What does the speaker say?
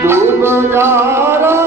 ડૂબ જા